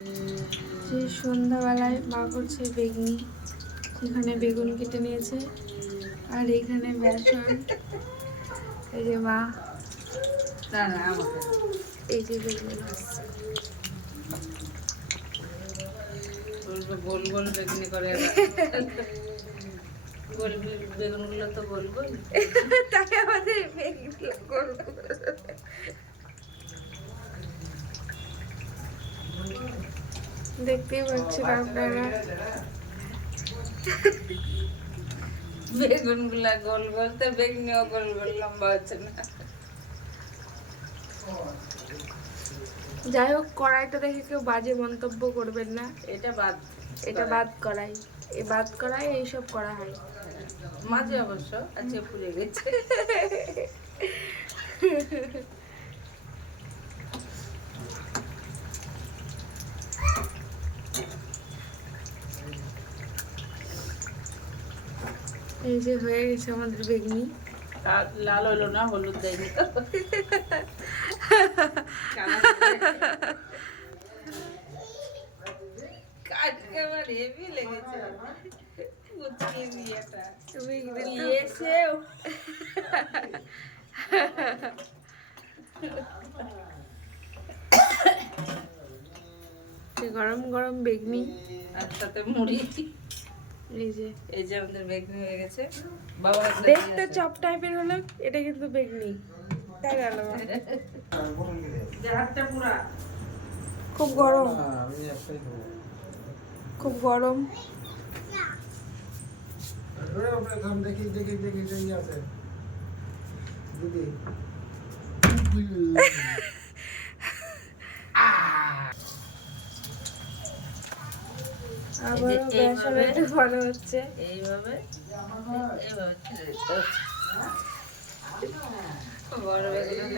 যে সন্ধ্যাবেলায় মা করছে বেগুনি, সেখানে বেগুন কেটে নিয়েছে আর এইখানে বেসন। এই যে মা, এই যে বেগুন ভাজছে। গোল গোল বেগুনি করে গোল বেগুনগুলো তো গোল গোল, তাই আমাদের বেগুনগুলো গোল গোল। দেখতেই পাচ্ছেন আপনারা, বেগুনগুলা গোল গোল, তো বেগুনিও গোল গোল লম্বা হচ্ছে না। যাই হোক, কড়াইটা দেখে কেউ বাজে মন্তব্য করবেন না। এটা বাদ, এটা বাদ কড়াই, এই বাদ কড়াই এইসব করা হয় মাঝে অবশ্য আজকে পুড়ে গেছে। এই যে হয়ে গেছে আমাদের বেগুনি। লাল হলো না, হলুদ দেয়নি তো। একেবারে হেভি লেগেছে কুচকি দিয়েটা দিয়েছেও। গরম গরম বেগুনি আর সাথে মুড়ি। এই যে আমাদের বেগুনি হয়ে গেছে। বাবা দেখতে চপ টাইপের হলো, এটা কিন্তু বেগুনি। তাই গেল, হাতটা পুরা খুব গরম, খুব গরম। দেখি দেখি দেখি দেখি আছে দিদি। আবার বেসন একটু ভালো হচ্ছে। এইভাবে এইভাবে ছেড়ে দিতে হচ্ছে। বড় বেগুন